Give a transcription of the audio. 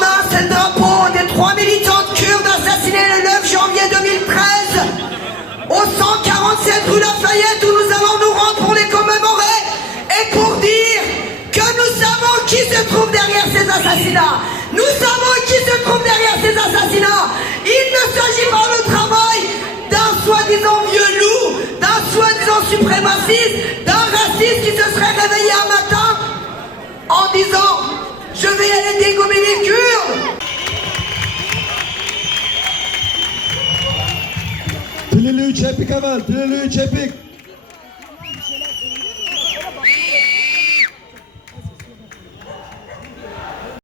main, c'est le drapeau des 3 militantes kurdes assassinées le 9 janvier 2013 au 147 rue Lafayette, où nous allons nous rendre pour les commémorer et pour dire que nous savons qui se trouve derrière ces assassinats. Nous savons qui se trouve derrière ces assassinats. Il ne s'agit pas de travail d'un soi-disant vieux loup, d'un soi-disant suprémaciste, d'un raciste qui se serait réveillé un matin en disant « Je vais aller dégommer les Kurdes ». Pilili Çepik Emel, Pilili Çepik.